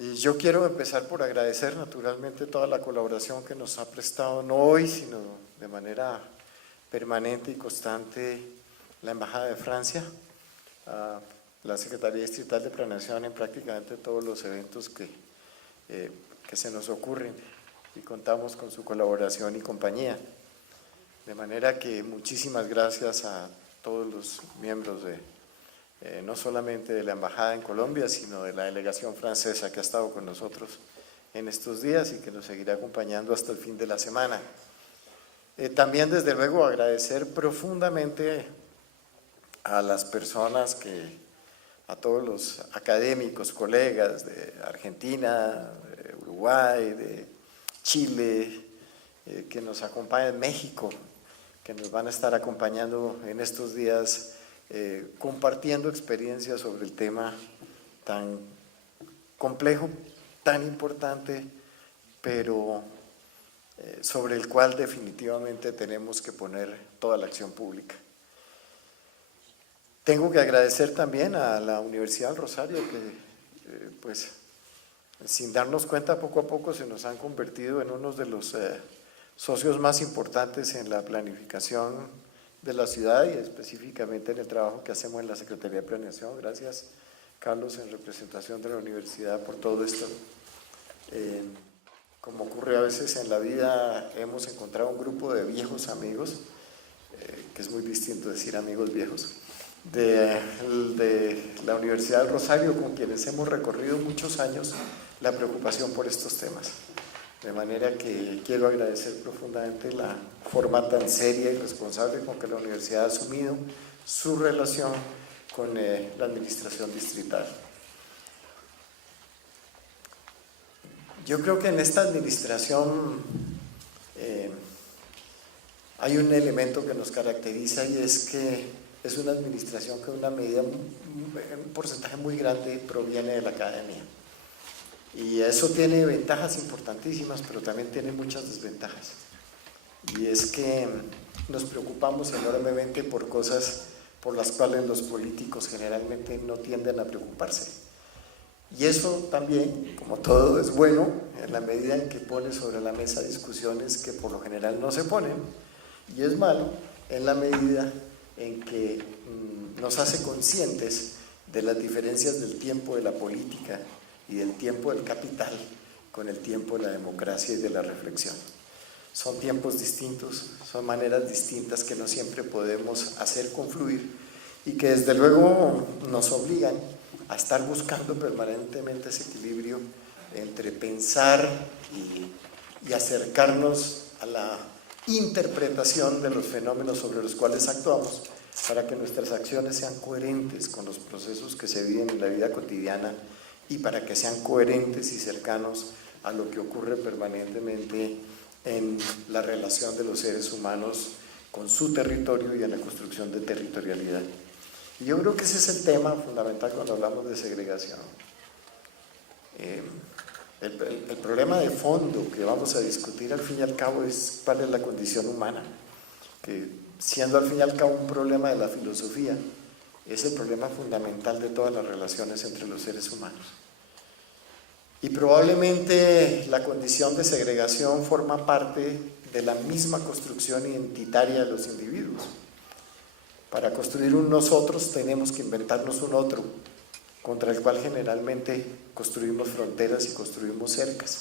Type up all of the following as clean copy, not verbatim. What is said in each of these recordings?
Y yo quiero empezar por agradecer naturalmente toda la colaboración que nos ha prestado, no hoy, sino de manera permanente y constante, la Embajada de Francia, la Secretaría Distrital de Planeación en prácticamente todos los eventos que se nos ocurren, y contamos con su colaboración y compañía. De manera que muchísimas gracias a todos los miembros no solamente de la Embajada en Colombia, sino de la delegación francesa que ha estado con nosotros en estos días y que nos seguirá acompañando hasta el fin de la semana. También, desde luego, agradecer profundamente a las personas a todos los académicos, colegas de Argentina, de Uruguay, de Chile, que nos acompañan, en México, que nos van a estar acompañando en estos días, compartiendo experiencias sobre el tema tan complejo, tan importante, pero sobre el cual definitivamente tenemos que poner toda la acción pública. Tengo que agradecer también a la Universidad del Rosario, que pues sin darnos cuenta, poco a poco se nos han convertido en uno de los socios más importantes en la planificación de la ciudad y específicamente en el trabajo que hacemos en la Secretaría de Planeación. Gracias, Carlos, en representación de la universidad, por todo esto. Como ocurre a veces en la vida, hemos encontrado un grupo de viejos amigos, que es muy distinto decir amigos viejos, de la Universidad del Rosario, con quienes hemos recorrido muchos años la preocupación por estos temas. De manera que quiero agradecer profundamente la forma tan seria y responsable con que la universidad ha asumido su relación con la administración distrital. Yo creo que en esta administración hay un elemento que nos caracteriza, y es que es una administración que una medida, un porcentaje muy grande proviene de la academia. Y eso tiene ventajas importantísimas, pero también tiene muchas desventajas. Y es que nos preocupamos enormemente por cosas por las cuales los políticos generalmente no tienden a preocuparse. Y eso también, como todo, es bueno en la medida en que pone sobre la mesa discusiones que por lo general no se ponen, y es malo en la medida en que nos hace conscientes de las diferencias del tiempo de la política y del tiempo del capital con el tiempo de la democracia y de la reflexión. Son tiempos distintos, son maneras distintas que no siempre podemos hacer confluir y que desde luego nos obligan a estar buscando permanentemente ese equilibrio entre pensar y acercarnos a la interpretación de los fenómenos sobre los cuales actuamos, para que nuestras acciones sean coherentes con los procesos que se viven en la vida cotidiana y para que sean coherentes y cercanos a lo que ocurre permanentemente en la relación de los seres humanos con su territorio y en la construcción de territorialidad. Y yo creo que ese es el tema fundamental cuando hablamos de segregación. El problema de fondo que vamos a discutir al fin y al cabo es cuál es la condición humana, que siendo al fin y al cabo un problema de la filosofía, es el problema fundamental de todas las relaciones entre los seres humanos. Y probablemente la condición de segregación forma parte de la misma construcción identitaria de los individuos. Para construir un nosotros tenemos que inventarnos un otro, contra el cual generalmente construimos fronteras y construimos cercas,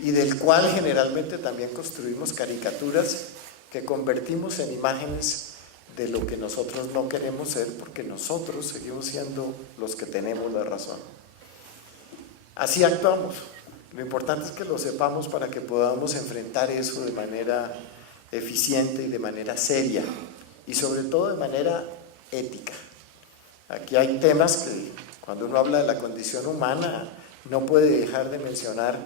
y del cual generalmente también construimos caricaturas que convertimos en imágenes de lo que nosotros no queremos ser, porque nosotros seguimos siendo los que tenemos la razón. Así actuamos. Lo importante es que lo sepamos para que podamos enfrentar eso de manera eficiente y de manera seria, y sobre todo de manera ética. Aquí hay temas que, cuando uno habla de la condición humana, no puede dejar de mencionar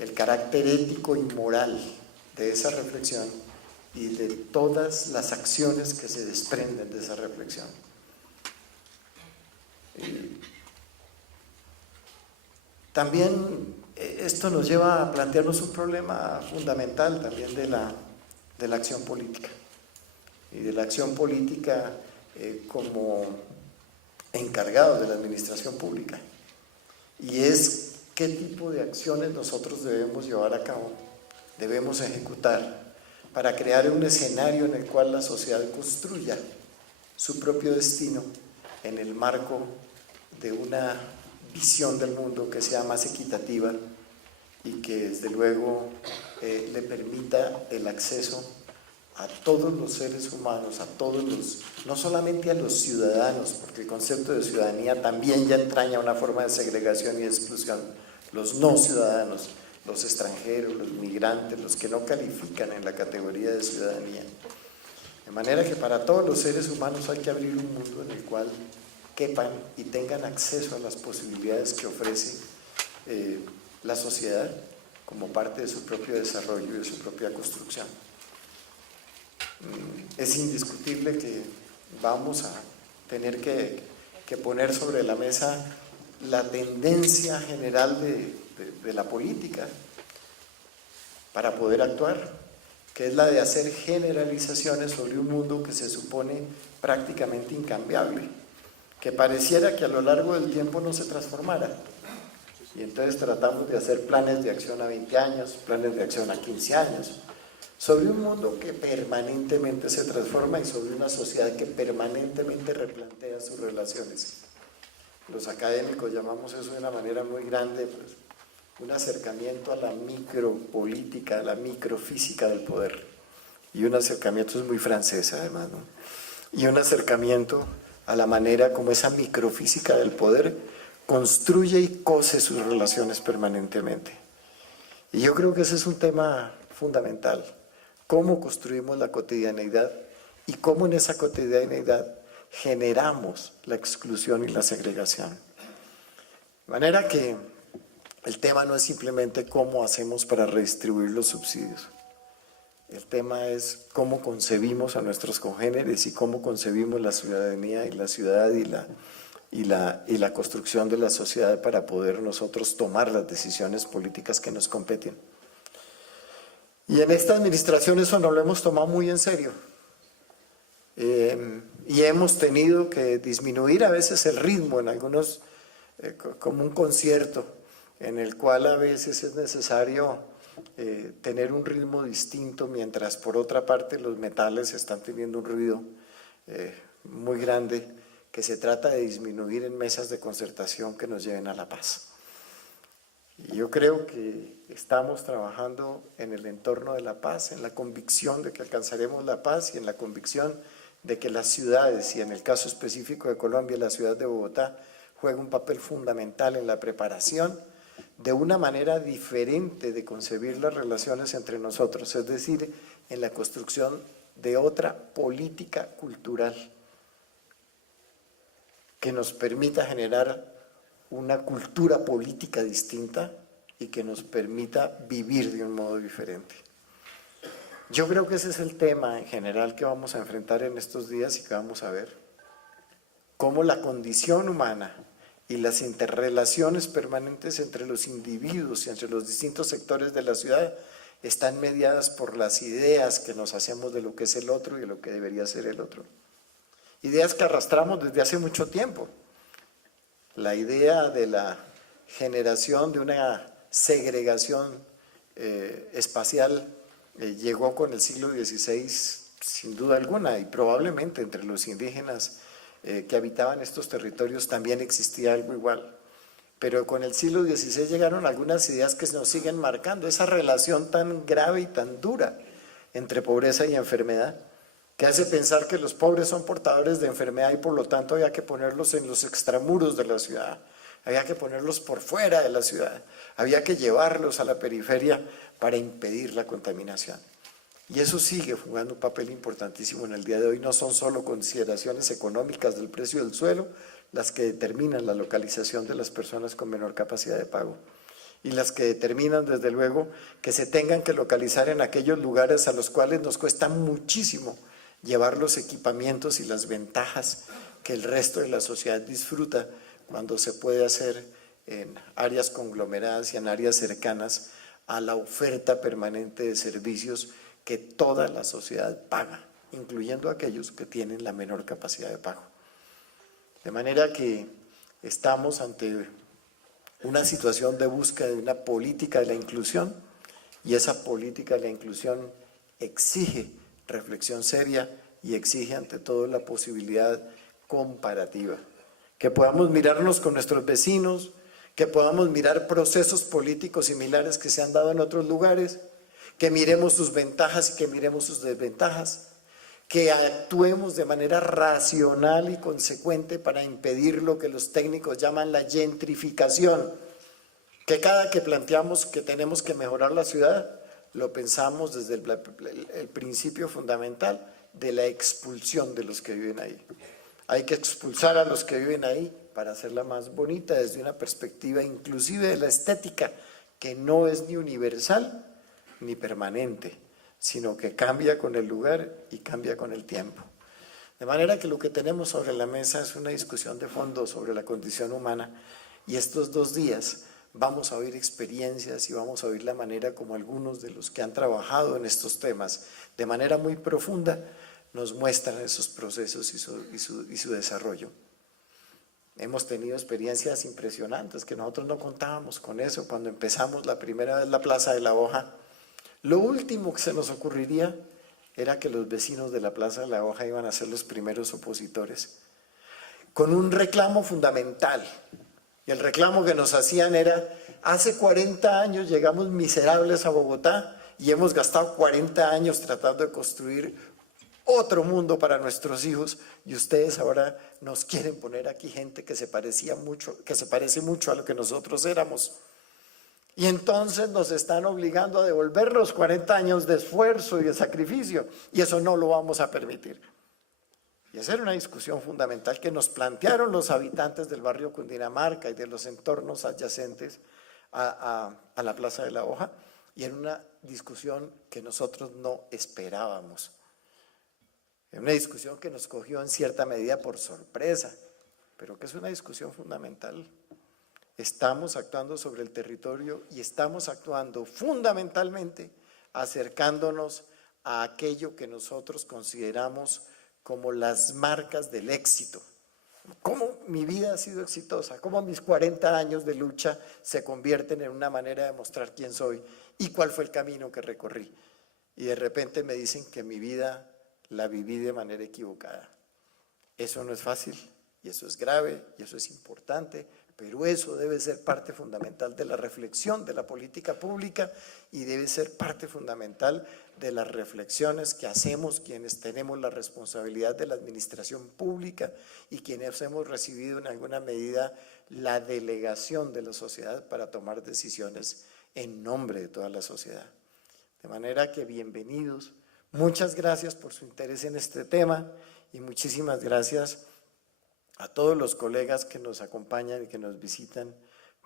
el carácter ético y moral de esa reflexión y de todas las acciones que se desprenden de esa reflexión. También esto nos lleva a plantearnos un problema fundamental también de la acción política, y de la acción política como encargados de la administración pública, y es qué tipo de acciones nosotros debemos llevar a cabo, debemos ejecutar para crear un escenario en el cual la sociedad construya su propio destino en el marco de una visión del mundo que sea más equitativa y que desde luego le permita el acceso a todos los seres humanos, a todos los, no solamente a los ciudadanos, porque el concepto de ciudadanía también ya entraña una forma de segregación y exclusión, los no ciudadanos, los extranjeros, los migrantes, los que no califican en la categoría de ciudadanía. De manera que para todos los seres humanos hay que abrir un mundo en el cual quepan y tengan acceso a las posibilidades que ofrece la sociedad como parte de su propio desarrollo y de su propia construcción. Es indiscutible que vamos a tener que poner sobre la mesa la tendencia general de la política para poder actuar, que es la de hacer generalizaciones sobre un mundo que se supone prácticamente incambiable, que pareciera que a lo largo del tiempo no se transformara. Y entonces tratamos de hacer planes de acción a 20 años, planes de acción a 15 años, sobre un mundo que permanentemente se transforma y sobre una sociedad que permanentemente replantea sus relaciones. Los académicos llamamos eso de una manera muy grande, pues, un acercamiento a la micropolítica, a la microfísica del poder. Y un acercamiento es muy francés además, ¿no? Y un acercamiento a la manera como esa microfísica del poder construye y cose sus relaciones permanentemente. Y yo creo que ese es un tema fundamental. Cómo construimos la cotidianeidad y cómo en esa cotidianeidad generamos la exclusión y la segregación. De manera que el tema no es simplemente cómo hacemos para redistribuir los subsidios. El tema es cómo concebimos a nuestros congéneres y cómo concebimos la ciudadanía y la ciudad y la construcción de la sociedad para poder nosotros tomar las decisiones políticas que nos competen. Y en esta administración eso nos lo hemos tomado muy en serio. Y hemos tenido que disminuir a veces el ritmo en algunos, como un concierto, en el cual a veces es necesario tener un ritmo distinto, mientras por otra parte los metales están teniendo un ruido muy grande que se trata de disminuir en mesas de concertación que nos lleven a la paz. Y yo creo que estamos trabajando en el entorno de la paz, en la convicción de que alcanzaremos la paz y en la convicción de que las ciudades, y en el caso específico de Colombia, la ciudad de Bogotá, juega un papel fundamental en la preparación de una manera diferente de concebir las relaciones entre nosotros, es decir, en la construcción de otra política cultural que nos permita generar una cultura política distinta y que nos permita vivir de un modo diferente. Yo creo que ese es el tema en general que vamos a enfrentar en estos días y que vamos a ver. Cómo la condición humana y las interrelaciones permanentes entre los individuos y entre los distintos sectores de la ciudad están mediadas por las ideas que nos hacemos de lo que es el otro y de lo que debería ser el otro. Ideas que arrastramos desde hace mucho tiempo. La idea de la generación de una segregación espacial llegó con el siglo XVI sin duda alguna, y probablemente entre los indígenas que habitaban estos territorios también existía algo igual. Pero con el siglo XVI llegaron algunas ideas que nos siguen marcando esa relación tan grave y tan dura entre pobreza y enfermedad, que hace pensar que los pobres son portadores de enfermedad y por lo tanto había que ponerlos en los extramuros de la ciudad, había que ponerlos por fuera de la ciudad, había que llevarlos a la periferia para impedir la contaminación. Y eso sigue jugando un papel importantísimo en el día de hoy. No son solo consideraciones económicas del precio del suelo las que determinan la localización de las personas con menor capacidad de pago, y las que determinan desde luego que se tengan que localizar en aquellos lugares a los cuales nos cuesta muchísimo llevar los equipamientos y las ventajas que el resto de la sociedad disfruta cuando se puede hacer en áreas conglomeradas y en áreas cercanas a la oferta permanente de servicios que toda la sociedad paga, incluyendo aquellos que tienen la menor capacidad de pago. De manera que estamos ante una situación de búsqueda de una política de la inclusión, y esa política de la inclusión exige reflexión seria y exige ante todo la posibilidad comparativa, que podamos mirarnos con nuestros vecinos, que podamos mirar procesos políticos similares que se han dado en otros lugares, que miremos sus ventajas y que miremos sus desventajas, que actuemos de manera racional y consecuente para impedir lo que los técnicos llaman la gentrificación, que cada que planteamos que tenemos que mejorar la ciudad, lo pensamos desde el principio fundamental de la expulsión de los que viven ahí. Hay que expulsar a los que viven ahí para hacerla más bonita desde una perspectiva inclusive de la estética, que no es ni universal ni permanente, sino que cambia con el lugar y cambia con el tiempo. De manera que lo que tenemos sobre la mesa es una discusión de fondo sobre la condición humana, y estos 2 días vamos a oír experiencias y vamos a oír la manera como algunos de los que han trabajado en estos temas de manera muy profunda nos muestran esos procesos y su desarrollo. Hemos tenido experiencias impresionantes que nosotros no contábamos con eso cuando empezamos la primera vez la Plaza de la Hoja. Lo último que se nos ocurriría era que los vecinos de la Plaza de la Hoja iban a ser los primeros opositores, con un reclamo fundamental. Y el reclamo que nos hacían era: hace 40 años llegamos miserables a Bogotá y hemos gastado 40 años tratando de construir otro mundo para nuestros hijos, y ustedes ahora nos quieren poner aquí gente que se parece mucho a lo que nosotros éramos. Y entonces nos están obligando a devolver los 40 años de esfuerzo y de sacrificio, y eso no lo vamos a permitir. Y esa era una discusión fundamental que nos plantearon los habitantes del barrio Cundinamarca y de los entornos adyacentes a la Plaza de la Hoja, y era una discusión que nosotros no esperábamos. Era una discusión que nos cogió en cierta medida por sorpresa, pero que es una discusión fundamental. Estamos actuando sobre el territorio y estamos actuando fundamentalmente acercándonos a aquello que nosotros consideramos como las marcas del éxito. Cómo mi vida ha sido exitosa, cómo mis 40 años de lucha se convierten en una manera de mostrar quién soy y cuál fue el camino que recorrí. Y de repente me dicen que mi vida la viví de manera equivocada. Eso no es fácil, y eso es grave, y eso es importante, pero eso debe ser parte fundamental de la reflexión de la política pública y debe ser parte fundamental de las reflexiones que hacemos quienes tenemos la responsabilidad de la administración pública y quienes hemos recibido en alguna medida la delegación de la sociedad para tomar decisiones en nombre de toda la sociedad. De manera que bienvenidos, muchas gracias por su interés en este tema y muchísimas gracias a todos los colegas que nos acompañan y que nos visitan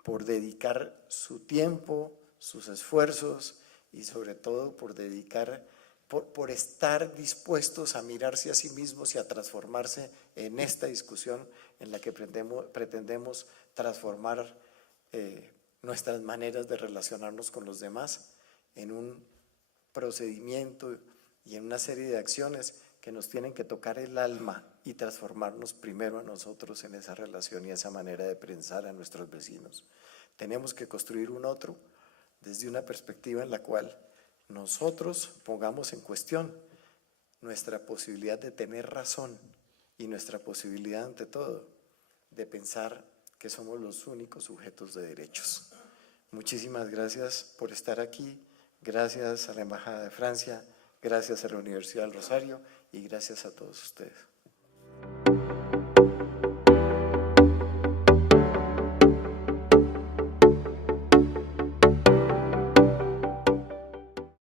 por dedicar su tiempo, sus esfuerzos y sobre todo por estar dispuestos a mirarse a sí mismos y a transformarse en esta discusión en la que pretendemos transformar nuestras maneras de relacionarnos con los demás en un procedimiento y en una serie de acciones que nos tienen que tocar el alma y transformarnos primero a nosotros en esa relación y esa manera de pensar a nuestros vecinos. Tenemos que construir un otro desde una perspectiva en la cual nosotros pongamos en cuestión nuestra posibilidad de tener razón y nuestra posibilidad, ante todo, de pensar que somos los únicos sujetos de derechos. Muchísimas gracias por estar aquí, gracias a la Embajada de Francia, gracias a la Universidad del Rosario y gracias a todos ustedes.